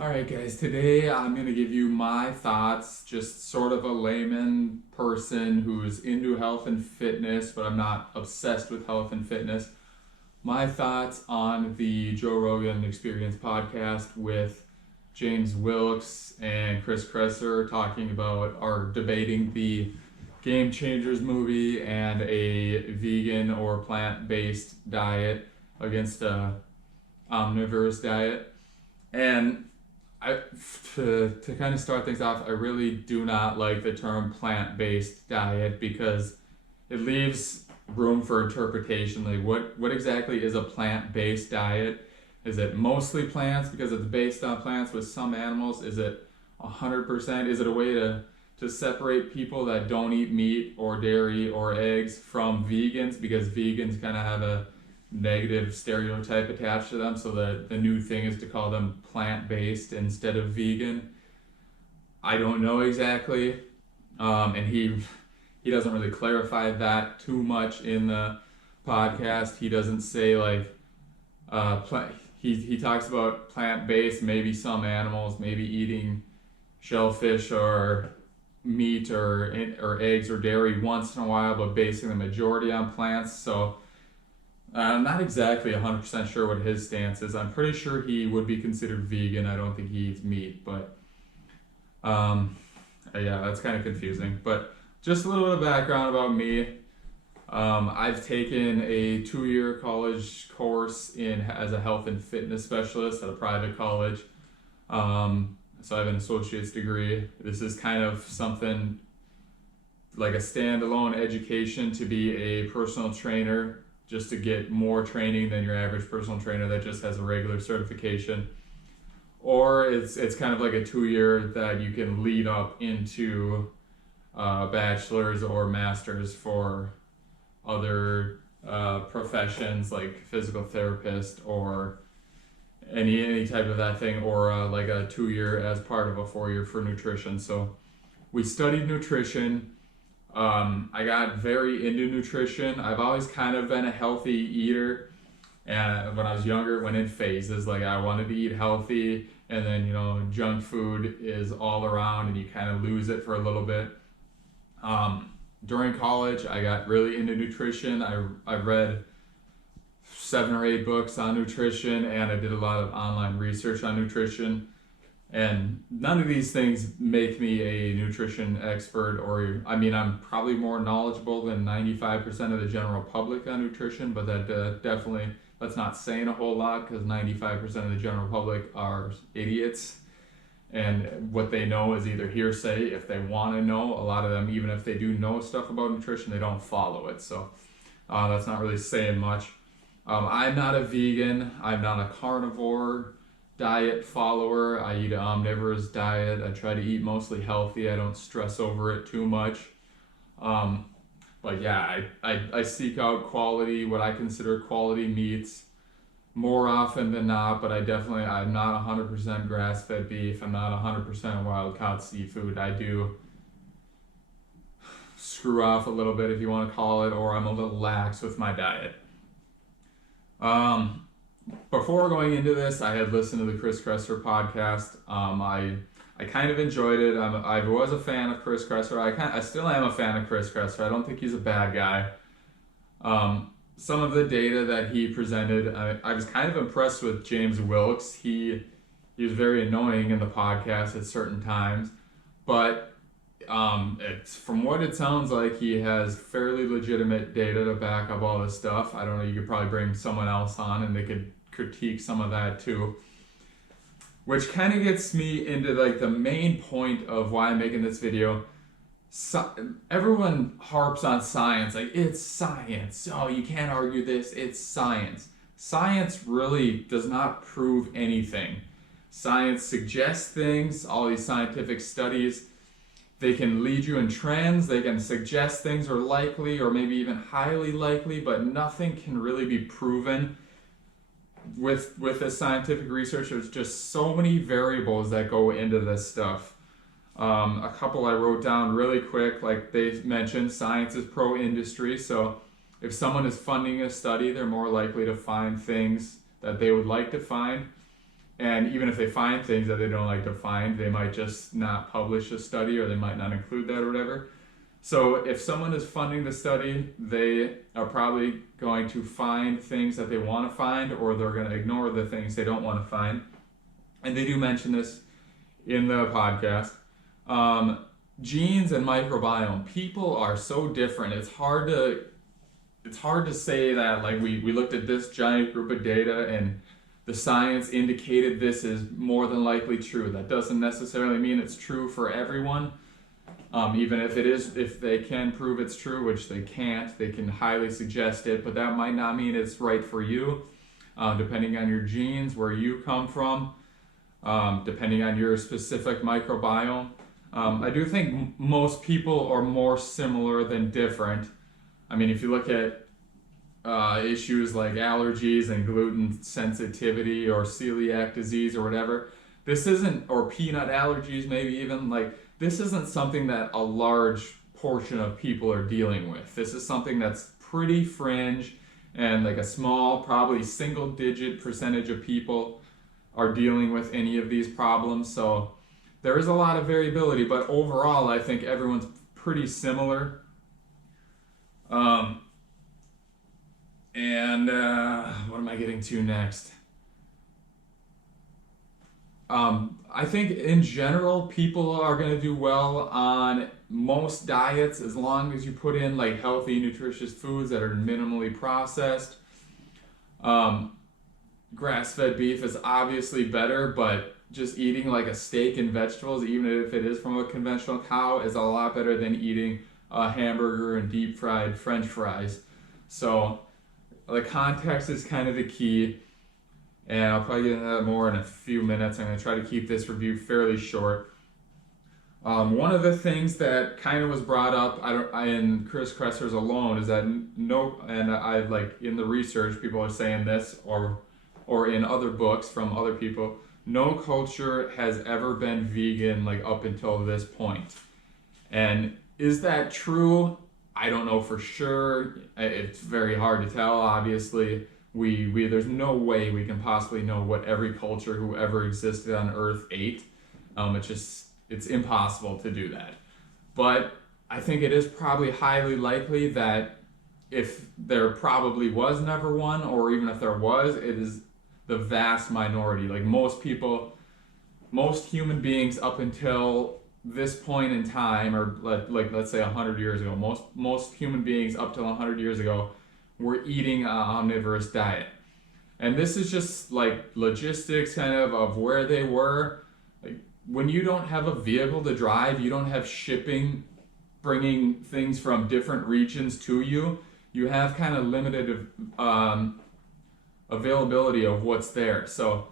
Alright guys, today I'm going to give you my thoughts, just sort of a layman person who's into health and fitness, but I'm not obsessed with health and fitness. My thoughts on the Joe Rogan Experience podcast with James Wilkes and Kresser talking about or debating the Gamechangers movie and a vegan or plant-based diet against a omnivorous diet. And to kind of start things off, I really do not like the term plant-based diet because it leaves room for interpretation. Like what exactly is a plant-based diet? Is it mostly plants because it's based on plants with some animals? Is it 100%? Is it a way to separate people that don't eat meat or dairy or eggs from vegans because vegans kind of have a negative stereotype attached to them, so the new thing is to call them plant-based instead of vegan? I don't know exactly, and he doesn't really clarify that too much in the podcast. He doesn't say like he talks about plant-based, maybe some animals, maybe eating shellfish or meat or eggs or dairy once in a while, but basing the majority on plants. So I'm not exactly 100% sure what his stance is. I'm pretty sure he would be considered vegan. I don't think he eats meat, but yeah, that's kind of confusing. But just a little bit of background about me. I've taken a 2-year college course as a health and fitness specialist at a private college. So I have an associate's degree. This is kind of something like a standalone education to be a personal trainer, just to get more training than your average personal trainer that just has a regular certification. Or it's kind of like a 2-year that you can lead up into bachelor's or master's for other professions like physical therapist or any type of that thing, or like a 2-year as part of a 4-year for nutrition. So we studied nutrition. I got very into nutrition. I've always kind of been a healthy eater, and when I was younger, it went in phases. Like I wanted to eat healthy, and then junk food is all around, and you kind of lose it for a little bit. During college, I got really into nutrition. I read 7 or 8 books on nutrition, and I did a lot of online research on nutrition. And none of these things make me a nutrition expert, or I'm probably more knowledgeable than 95% of the general public on nutrition, but that's not saying a whole lot because 95% of the general public are idiots, and what they know is either hearsay if they want to know. A lot of them, even if they do know stuff about nutrition, they don't follow it. So that's not really saying much. I'm not a vegan. I'm not a carnivore diet follower. I eat an omnivorous diet. I try to eat mostly healthy. I don't stress over it too much. But yeah, I seek out quality, what I consider quality meats more often than not, but I'm not 100% grass-fed beef. I'm not 100% wild-caught seafood. I do screw off a little bit, if you want to call it, or I'm a little lax with my diet. Before going into this, I had listened to the Kresser podcast. I kind of enjoyed it. I was a fan of Kresser. I still am a fan of Kresser. I don't think he's a bad guy. Some of the data that he presented, I was kind of impressed with James Wilkes. He was very annoying in the podcast at certain times, but from what it sounds like, he has fairly legitimate data to back up all this stuff. I don't know, you could probably bring someone else on and they could critique some of that too. Which kind of gets me into like the main point of why I'm making this video. Everyone harps on science, like it's science. Oh, you can't argue this, it's science. Science really does not prove anything. Science suggests things, all these scientific studies. They can lead you in trends, they can suggest things are likely or maybe even highly likely, but nothing can really be proven. With this scientific research, there's just so many variables that go into this stuff. A couple I wrote down really quick, like they mentioned, science is pro-industry, so if someone is funding a study, they're more likely to find things that they would like to find. And even if they find things that they don't like to find, they might just not publish a study, or they might not include that or whatever. So if someone is funding the study, they are probably going to find things that they want to find, or they're going to ignore the things they don't want to find. And they do mention this in the podcast. Genes and microbiome. People are so different. It's hard to say that, like, we looked at this giant group of data and the science indicated this is more than likely true. That doesn't necessarily mean it's true for everyone. Even if they can prove it's true, which they can't, they can highly suggest it, but that might not mean it's right for you, depending on your genes, where you come from, depending on your specific microbiome. I do think most people are more similar than different. I mean, if you look at issues like allergies and gluten sensitivity or celiac disease or whatever, or peanut allergies maybe even, like, this isn't something that a large portion of people are dealing with. This is something that's pretty fringe, and like a small, probably single-digit percentage of people are dealing with any of these problems. So there is a lot of variability, but overall I think everyone's pretty similar. What am I getting to next? I think in general, people are going to do well on most diets as long as you put in like healthy, nutritious foods that are minimally processed. Grass-fed beef is obviously better, but just eating like a steak and vegetables, even if it is from a conventional cow, is a lot better than eating a hamburger and deep fried French fries. So the context is kind of the key, and I'll probably get into that more in a few minutes. I'm going to try to keep this review fairly short. One of the things that kind of was brought up in Chris Kresser's alone is that in the research, people are saying this, or in other books from other people, no culture has ever been vegan like up until this point. And is that true? I don't know for sure. It's very hard to tell, obviously. There's no way we can possibly know what every culture who ever existed on Earth ate. It's impossible to do that. But I think it is probably highly likely that if there probably was never one, or even if there was, it is the vast minority. Like most human beings up until this point in time, or let's say 100 years ago, most human beings up till 100 years ago were eating an omnivorous diet. And this is just like logistics kind of where they were. Like, when you don't have a vehicle to drive, you don't have shipping bringing things from different regions to you, you have kind of limited availability of what's there. So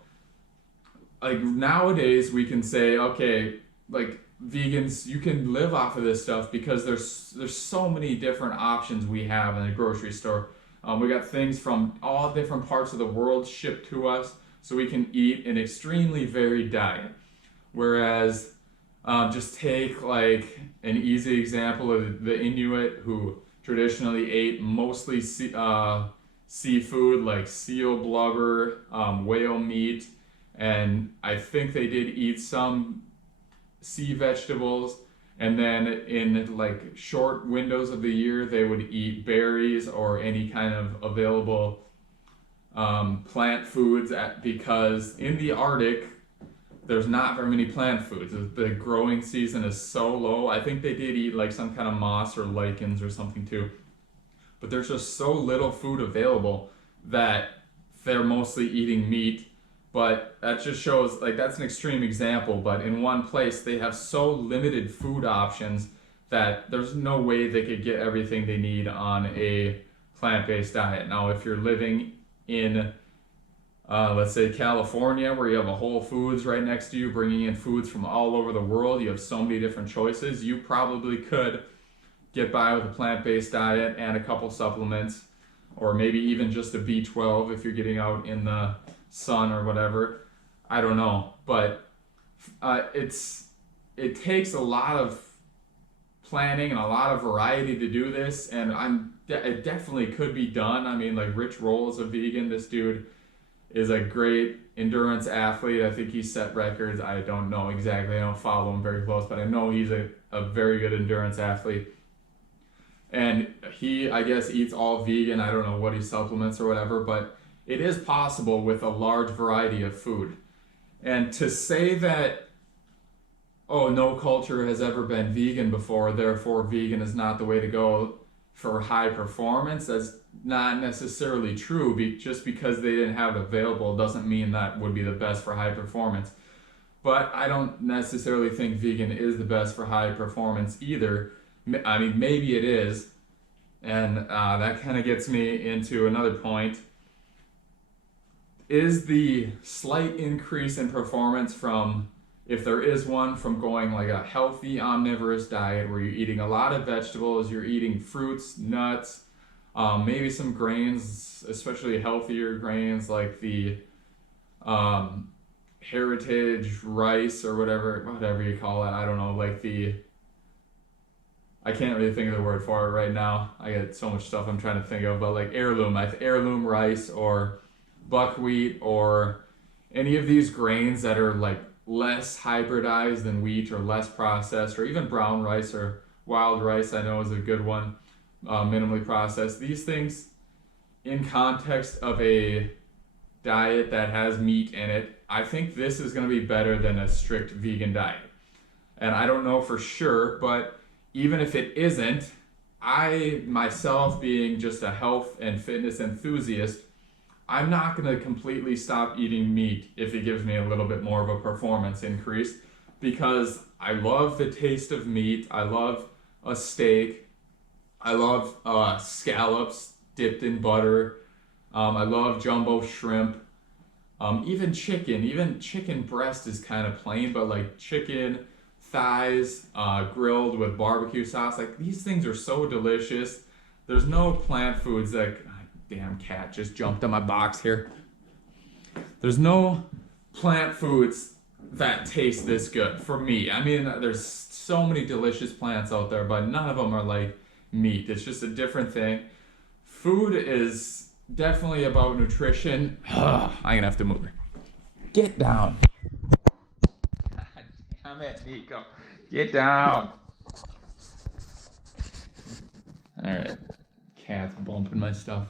like nowadays we can say, okay, like vegans, you can live off of this stuff because there's so many different options we have in the grocery store. We got things from all different parts of the world shipped to us, so we can eat an extremely varied diet. Whereas just take like an easy example of the Inuit, who traditionally ate mostly seafood like seal blubber, whale meat, and I think they did eat some sea vegetables, and then in like short windows of the year they would eat berries or any kind of available plant foods because in the Arctic there's not very many plant foods. The growing season is so low. I think they did eat like some kind of moss or lichens or something too, but there's just so little food available that they're mostly eating meat. But that just shows, like, that's an extreme example, but in one place they have so limited food options that there's no way they could get everything they need on a plant-based diet. Now, if you're living in, let's say, California, where you have a Whole Foods right next to you, bringing in foods from all over the world, you have so many different choices, you probably could get by with a plant-based diet and a couple supplements, or maybe even just a B12 if you're getting out in the sun or whatever. I don't know, but it takes a lot of planning and a lot of variety to do this, and it definitely could be done. I mean, like Rich Roll is a vegan. This dude is a great endurance athlete. I think he set records. I don't know exactly. I don't follow him very close, but I know he's a very good endurance athlete. And he, I guess, eats all vegan. I don't know what he supplements or whatever, but it is possible with a large variety of food. And to say that, oh, no culture has ever been vegan before, therefore vegan is not the way to go for high performance, that's not necessarily true. Just because they didn't have it available doesn't mean that would be the best for high performance. But I don't necessarily think vegan is the best for high performance either. I mean, maybe it is. And that kind of gets me into another point. Is the slight increase in performance from, if there is one, from going like a healthy omnivorous diet where you're eating a lot of vegetables, you're eating fruits, nuts, maybe some grains, especially healthier grains like the heritage rice or whatever you call it. I don't know, like I can't really think of the word for it right now. I got so much stuff I'm trying to think of, but like heirloom rice or buckwheat or any of these grains that are like less hybridized than wheat or less processed, or even brown rice or wild rice I know is a good one, minimally processed. These things in context of a diet that has meat in it, I think this is going to be better than a strict vegan diet. And I don't know for sure, but even if it isn't, I myself, being just a health and fitness enthusiast, I'm not going to completely stop eating meat if it gives me a little bit more of a performance increase, because I love the taste of meat. I love a steak. I love scallops dipped in butter. I love jumbo shrimp. Even chicken breast is kind of plain, but like chicken thighs grilled with barbecue sauce, like these things are so delicious. There's no plant foods that, damn cat just jumped on my box here. There's no plant foods that taste this good for me. I mean, there's so many delicious plants out there, but none of them are like meat. It's just a different thing. Food is definitely about nutrition. I'm gonna have to move her. Get down. God damn it, Nico. Get down. Alright. Cat's bumping my stuff.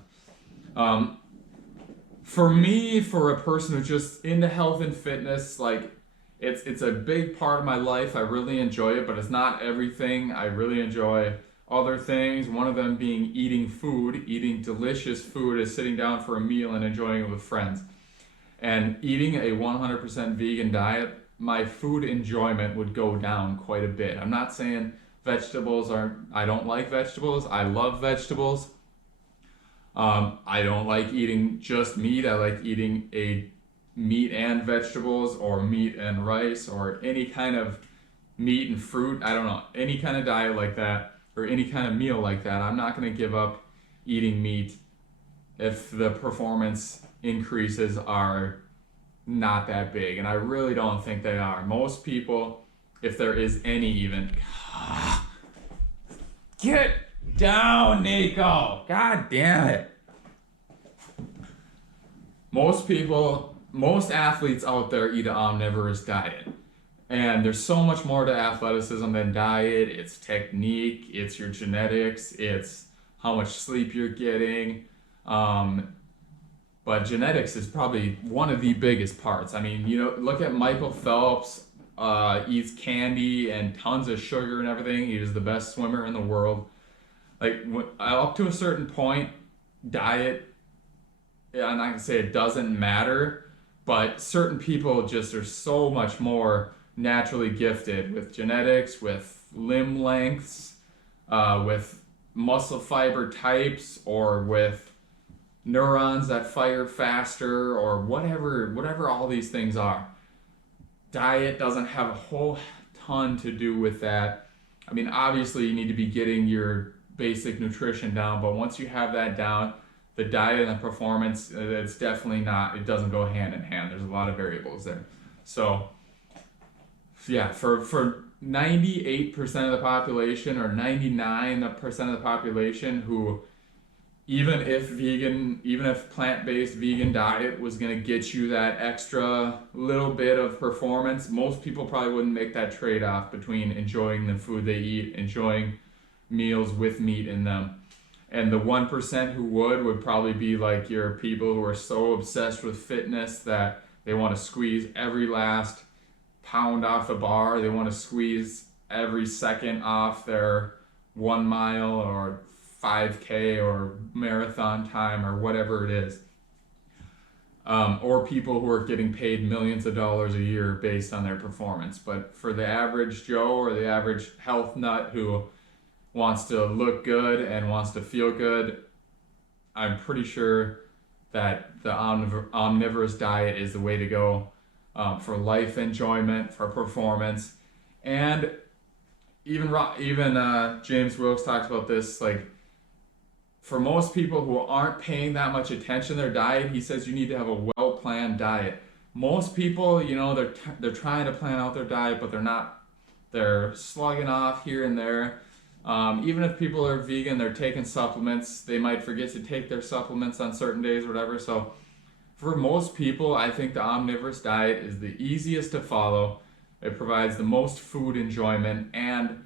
For me, for a person who's just into health and fitness, like it's a big part of my life. I really enjoy it, but it's not everything. I really enjoy other things. One of them being eating food. Eating delicious food is sitting down for a meal and enjoying it with friends. And eating a 100% vegan diet, my food enjoyment would go down quite a bit. I'm not saying I don't like vegetables. I love vegetables. I don't like eating just meat. I like eating a meat and vegetables, or meat and rice, or any kind of meat and fruit. I don't know, any kind of diet like that, or any kind of meal like that. I'm not going to give up eating meat if the performance increases are not that big. And I really don't think they are. Most people, if there is any even... Get down, Nico! God damn it. Most athletes out there eat an omnivorous diet. And there's so much more to athleticism than diet. It's technique, it's your genetics, it's how much sleep you're getting. But genetics is probably one of the biggest parts. I mean, look at Michael Phelps, eats candy and tons of sugar and everything. He was the best swimmer in the world. Like, up to a certain point, diet, I'm not going to say it doesn't matter, but certain people just are so much more naturally gifted with genetics, with limb lengths, with muscle fiber types, or with neurons that fire faster, or whatever all these things are. Diet doesn't have a whole ton to do with that. I mean, obviously you need to be getting your basic nutrition down, but once you have that down, the diet and the performance, it's definitely not, it doesn't go hand in hand. There's a lot of variables there. So yeah, for 98% of the population or 99% of the population who, even if plant-based vegan diet was going to get you that extra little bit of performance, most people probably wouldn't make that trade-off between enjoying the food they eat, enjoying meals with meat in them. And the 1% who would probably be like your people who are so obsessed with fitness that they want to squeeze every last pound off the bar. They want to squeeze every second off their 1 mile or 5K or marathon time or whatever it is. Or people who are getting paid millions of dollars a year based on their performance. But for the average Joe or the average health nut who wants to look good and wants to feel good, I'm pretty sure that the omnivorous diet is the way to go for life enjoyment, for performance. And even James Wilkes talks about this, like, for most people who aren't paying that much attention to their diet, he says you need to have a well-planned diet. Most people, they're trying to plan out their diet, but they're slugging off here and there. Even if people are vegan, they're taking supplements. They might forget to take their supplements on certain days or whatever. So for most people, I think the omnivorous diet is the easiest to follow. It provides the most food enjoyment, and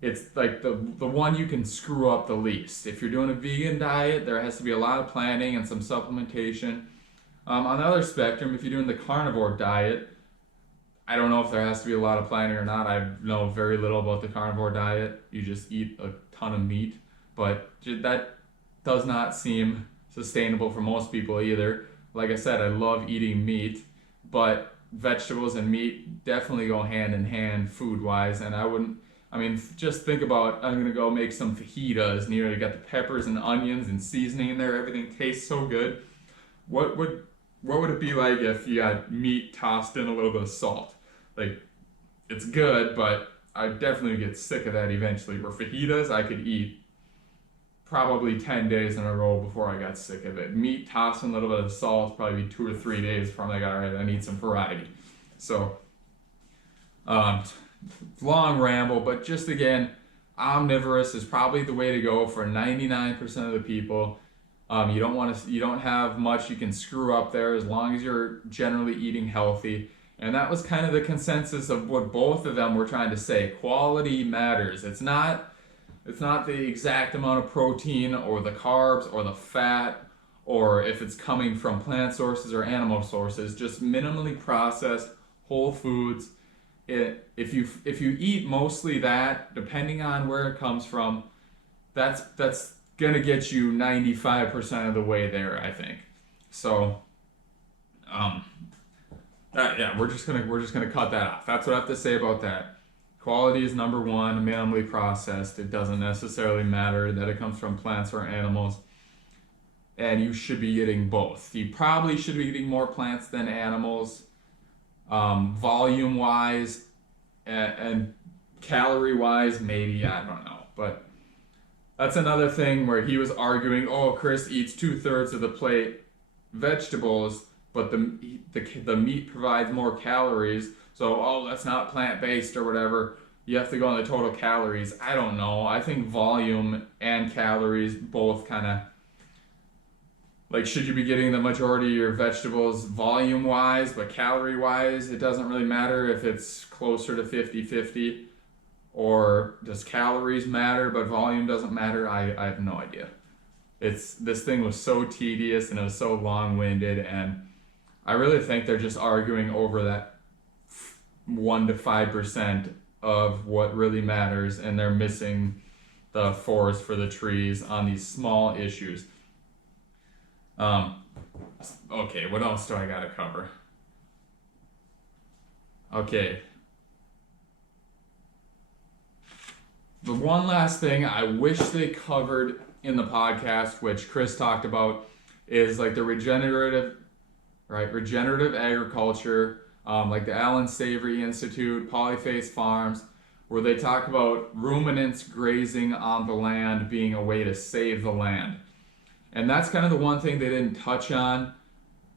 it's like the one you can screw up the least. If you're doing a vegan diet, there has to be a lot of planning and some supplementation. On the other spectrum, if you're doing the carnivore diet, I don't know if there has to be a lot of planning or not. I know very little about the carnivore diet. You just eat a ton of meat, but that does not seem sustainable for most people either. Like I said, I love eating meat, but vegetables and meat definitely go hand in hand food-wise, and just think about, I'm gonna go make some fajitas, and you got the peppers and onions and seasoning in there, everything tastes so good. What would it be like if you had meat tossed in a little bit of salt? Like, it's good, but I definitely get sick of that eventually. Where fajitas, I could eat probably 10 days in a row before I got sick of it. Meat tossed in a little bit of salt, probably 2 or 3 days before I'm like, all right, I need some variety. So, long ramble, but just again, omnivorous is probably the way to go for 99% of the people. You don't have much you can screw up there as long as you're generally eating healthy. And that was kind of the consensus of what both of them were trying to say. Quality matters. It's not the exact amount of protein or the carbs or the fat or if it's coming from plant sources or animal sources, just minimally processed whole foods. If you eat mostly that, depending on where it comes from, that's gonna get you 95% of the way there, I think. So, we're just gonna cut that off. That's what I have to say about that. Quality is number one, minimally processed. It doesn't necessarily matter that it comes from plants or animals, and you should be eating both. You probably should be eating more plants than animals, volume wise, and calorie wise, maybe, I don't know, but that's another thing where he was arguing, oh, Chris eats 2/3 of the plate vegetables, but the meat provides more calories, so that's not plant-based or whatever. You have to go on the total calories. I don't know. I think volume and calories both kind of, like, should you be getting the majority of your vegetables volume-wise, but calorie-wise, it doesn't really matter if it's closer to 50-50, or does calories matter but volume doesn't matter? I have no idea. This thing was so tedious and it was so long-winded, and I really think they're just arguing over that 1 to 5% of what really matters, and they're missing the forest for the trees on these small issues. Okay, what else do I gotta cover? Okay. The one last thing I wish they covered in the podcast, which Chris talked about, is like the regenerative agriculture, like the Alan Savory Institute, Polyface Farms, where they talk about ruminants grazing on the land being a way to save the land. And that's kind of the one thing they didn't touch on.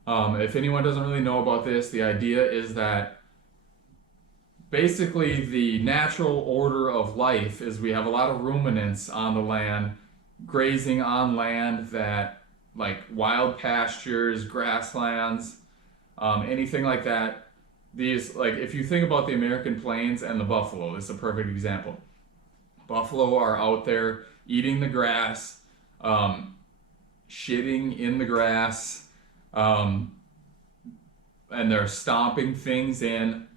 If anyone doesn't really know about this, the idea is that basically the natural order of life is we have a lot of ruminants on the land, grazing on land that, like wild pastures, grasslands, anything like that. These, like, if you think about the American plains and the buffalo, it's a perfect example. Buffalo are out there eating the grass, shitting in the grass, and they're stomping things in.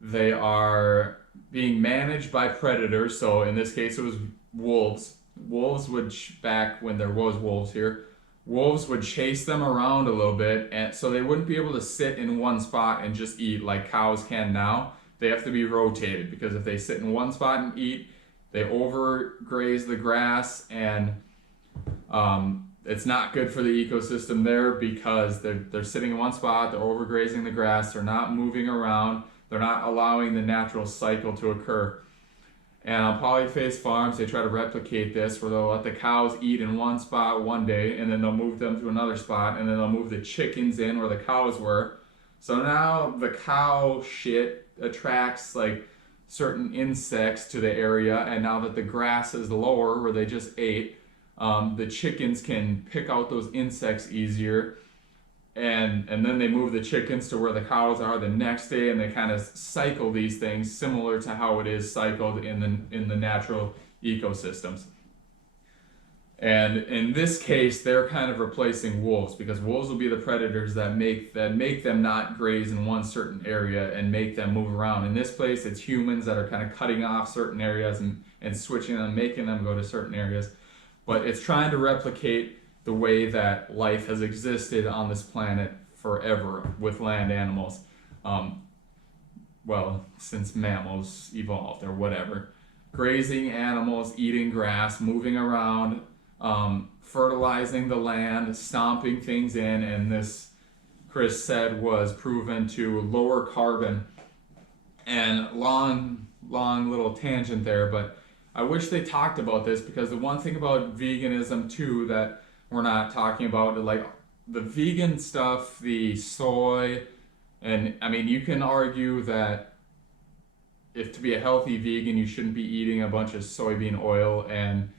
They are being managed by predators. So in this case, it was wolves. Wolves would, back when there was wolves here, wolves would chase them around a little bit, and so they wouldn't be able to sit in one spot and just eat like cows can now. They have to be rotated, because if they sit in one spot and eat, they overgraze the grass, and it's not good for the ecosystem there, because they're sitting in one spot, they're overgrazing the grass, they're not moving around, they're not allowing the natural cycle to occur. And on polyphase farms, they try to replicate this, where they'll let the cows eat in one spot one day, and then they'll move them to another spot, and then they'll move the chickens in where the cows were. So now the cow shit attracts like certain insects to the area, and now that the grass is lower where they just ate, the chickens can pick out those insects easier, and then they move the chickens to where the cows are the next day, and they kind of cycle these things similar to how it is cycled in the natural ecosystems. And in this case, they're kind of replacing wolves, because wolves will be the predators that make them not graze in one certain area and make them move around. In this place, it's humans that are kind of cutting off certain areas and switching them, making them go to certain areas. But it's trying to replicate the way that life has existed on this planet forever with land animals. Well, since mammals evolved or whatever. Grazing animals, eating grass, moving around, fertilizing the land, stomping things in, and this, Chris said, was proven to lower carbon. And long little tangent there, but I wish they talked about this, because the one thing about veganism too that we're not talking about, like the vegan stuff, the soy, and I mean, you can argue that if to be a healthy vegan, you shouldn't be eating a bunch of soybean oil and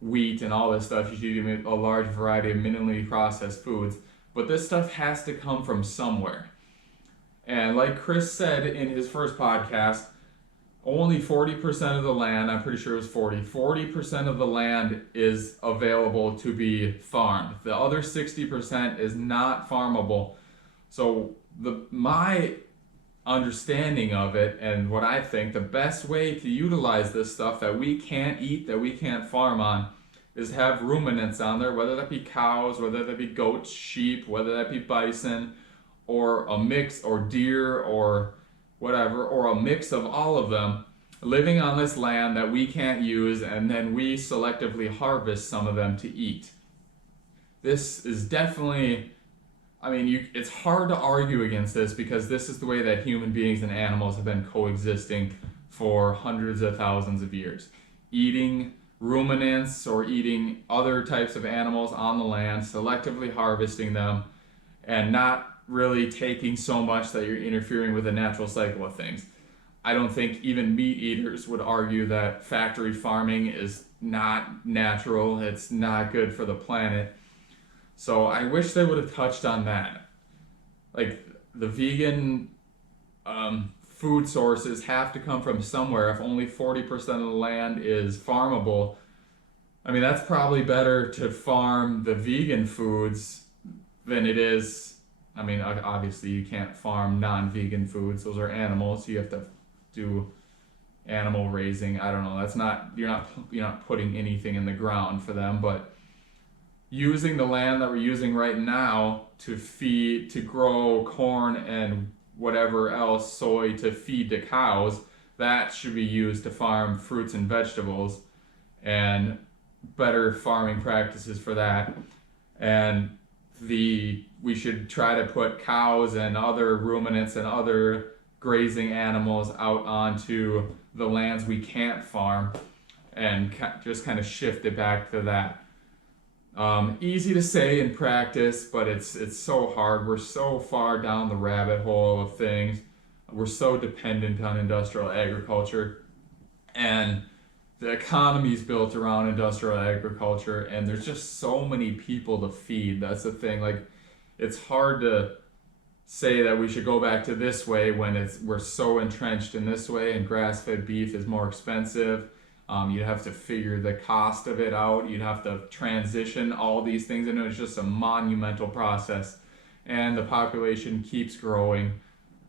wheat and all this stuff. You should eat a large variety of minimally processed foods. But this stuff has to come from somewhere. And like Chris said in his first podcast, only 40% of the land, I'm pretty sure it was 40% of the land is available to be farmed. The other 60% is not farmable. So my understanding of it, and what I think the best way to utilize this stuff that we can't eat, that we can't farm on, is have ruminants on there, whether that be cows, whether that be goats, sheep, whether that be bison, or a mix, or deer, or whatever, or a mix of all of them, living on this land that we can't use, and then we selectively harvest some of them to eat. This is definitely, I mean, it's hard to argue against this, because this is the way that human beings and animals have been coexisting for hundreds of thousands of years. Eating ruminants or eating other types of animals on the land, selectively harvesting them, and not really taking so much that you're interfering with the natural cycle of things. I don't think even meat eaters would argue that factory farming is not natural, it's not good for the planet. So I wish they would have touched on that. Like, the vegan food sources have to come from somewhere. If only 40% of the land is farmable, I mean, that's probably better to farm the vegan foods than it is. I mean, obviously you can't farm non-vegan foods. Those are animals. You have to do animal raising. I don't know. That's not, you're not putting anything in the ground for them, but using the land that we're using right now to grow corn and whatever else, soy, to feed the cows, that should be used to farm fruits and vegetables, and better farming practices for that. And we should try to put cows and other ruminants and other grazing animals out onto the lands we can't farm, and just kind of shift it back to that. Easy to say in practice, but it's so hard. We're so far down the rabbit hole of things. We're so dependent on industrial agriculture, and the economy is built around industrial agriculture, and there's just so many people to feed. That's the thing. Like, it's hard to say that we should go back to this way when we're so entrenched in this way, and grass-fed beef is more expensive. You'd have to figure the cost of it out. You'd have to transition all these things, and it's just a monumental process. And the population keeps growing.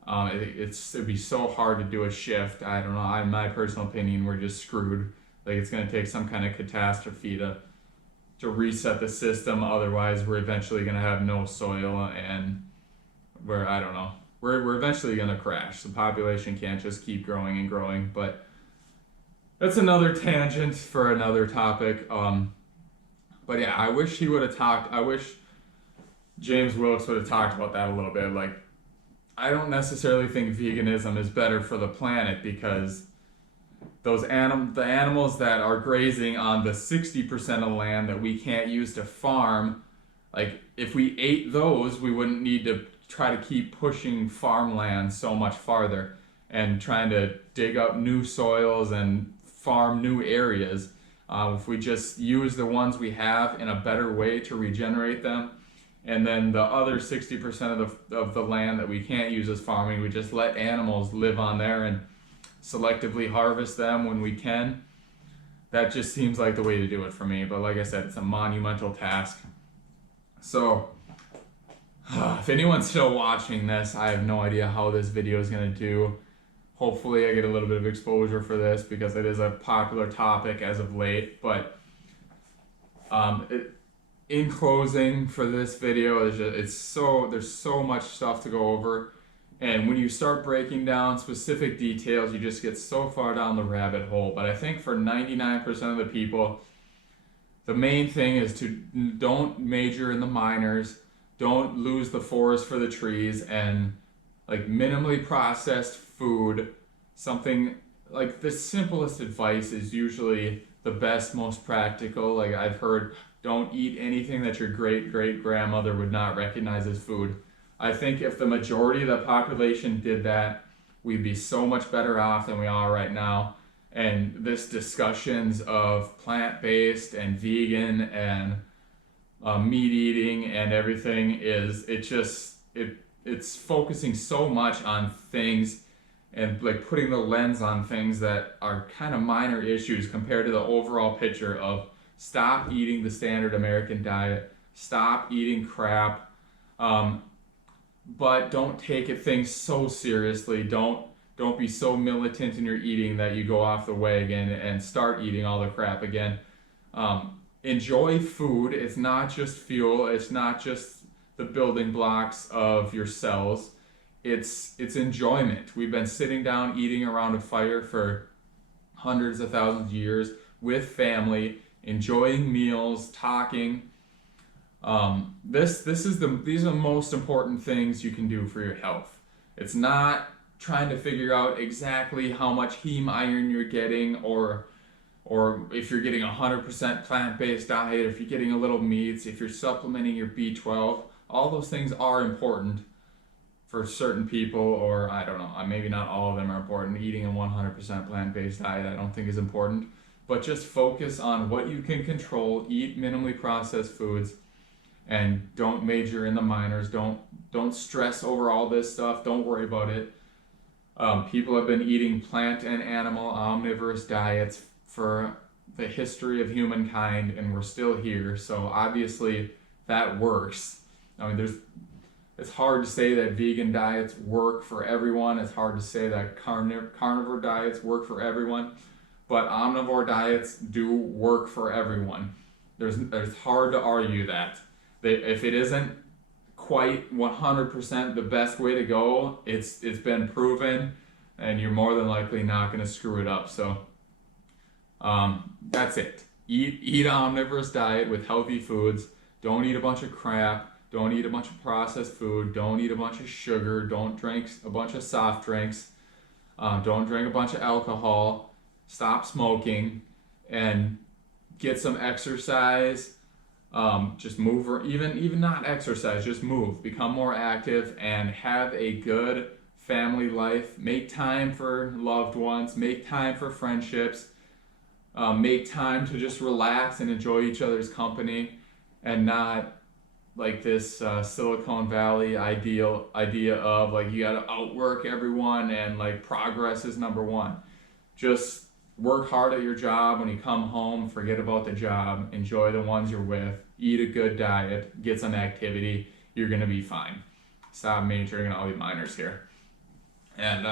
It'd be so hard to do a shift. I don't know. In my personal opinion, we're just screwed. Like, it's going to take some kind of catastrophe to reset the system. Otherwise, we're eventually going to have no soil, and I don't know. We're eventually going to crash. The population can't just keep growing and growing. But that's another tangent for another topic. But yeah, I wish he would have talked. I wish James Wilkes would have talked about that a little bit. Like, I don't necessarily think veganism is better for the planet, because the animals that are grazing on the 60% of land that we can't use to farm, like, if we ate those, we wouldn't need to try to keep pushing farmland so much farther and trying to dig up new soils and farm new areas. If we just use the ones we have in a better way to regenerate them, and then the other 60% of the land that we can't use as farming, we just let animals live on there and selectively harvest them when we can. That just seems like the way to do it for me. But like I said, it's a monumental task. So if anyone's still watching this, I have no idea how this video is going to do. Hopefully I get a little bit of exposure for this, because it is a popular topic as of late. But in closing for this video, there's so much stuff to go over. And when you start breaking down specific details, you just get so far down the rabbit hole. But I think for 99% of the people, the main thing is to don't major in the minors, don't lose the forest for the trees, and like minimally processed food. Something like the simplest advice is usually the best, most practical. Like, I've heard, don't eat anything that your great-great-grandmother would not recognize as food. I think if the majority of the population did that, we'd be so much better off than we are right now. And this discussions of plant-based and vegan and meat eating and everything it's focusing so much on things and like putting the lens on things that are kind of minor issues compared to the overall picture of stop eating the standard American diet, stop eating crap, but don't take things so seriously. Don't be so militant in your eating that you go off the wagon and start eating all the crap again. Enjoy food. It's not just fuel. It's not just the building blocks of your cells. It's enjoyment. We've been sitting down eating around a fire for hundreds of thousands of years with family, enjoying meals, talking. These are the most important things you can do for your health. It's not trying to figure out exactly how much heme iron you're getting, or if you're getting 100% plant-based diet, if you're getting a little meats, if you're supplementing your B12. All those things are important for certain people, or I don't know, maybe not all of them are important. Eating a 100% plant-based diet I don't think is important, but just focus on what you can control. Eat minimally processed foods, and don't major in the minors. Don't stress over all this stuff. Don't worry about it. People have been eating plant and animal omnivorous diets for the history of humankind, and we're still here, so obviously that works. I mean, it's hard to say that vegan diets work for everyone. It's hard to say that carnivore diets work for everyone, but omnivore diets do work for everyone. It's hard to argue that. If it isn't quite 100% the best way to go, it's been proven, and you're more than likely not going to screw it up. So that's it. Eat an omnivorous diet with healthy foods. Don't eat a bunch of crap. Don't eat a bunch of processed food. Don't eat a bunch of sugar. Don't drink a bunch of soft drinks. Don't drink a bunch of alcohol. Stop smoking, and get some exercise. Just move, or even not exercise, just move. Become more active and have a good family life. Make time for loved ones. Make time for friendships. Make time to just relax and enjoy each other's company, and not like this Silicon Valley idea of like you gotta outwork everyone and like progress is number one. Just work hard at your job. When you come home, forget about the job. Enjoy the ones you're with. Eat a good diet. Get some activity. You're gonna be fine. Stop majoring in all the minors here. And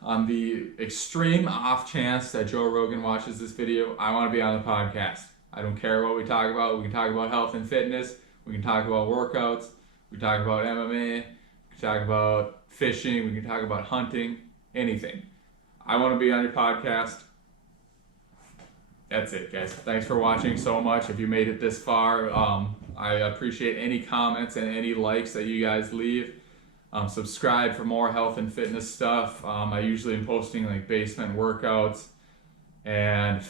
on the extreme off chance that Joe Rogan watches this video, I want to be on the podcast. I don't care what we talk about. We can talk about health and fitness. We can talk about workouts. We can talk about MMA. We can talk about fishing. We can talk about hunting. Anything. I want to be on your podcast. That's it, guys. Thanks for watching so much. If you made it this far, I appreciate any comments and any likes that you guys leave. Subscribe for more health and fitness stuff. I usually am posting like basement workouts and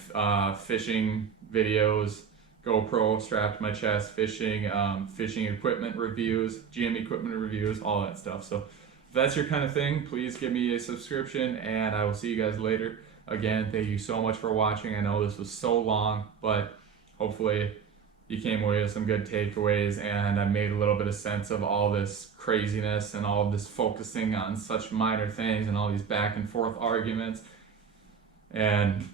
fishing videos, GoPro strapped to my chest, fishing, fishing equipment reviews, gym equipment reviews, all that stuff. So if that's your kind of thing, please give me a subscription, and I will see you guys later. Again, thank you so much for watching. I know this was so long, but hopefully you came away with some good takeaways, and I made a little bit of sense of all this craziness and all of this focusing on such minor things and all these back and forth arguments, and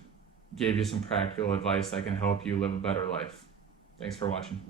gave you some practical advice that can help you live a better life. Thanks for watching.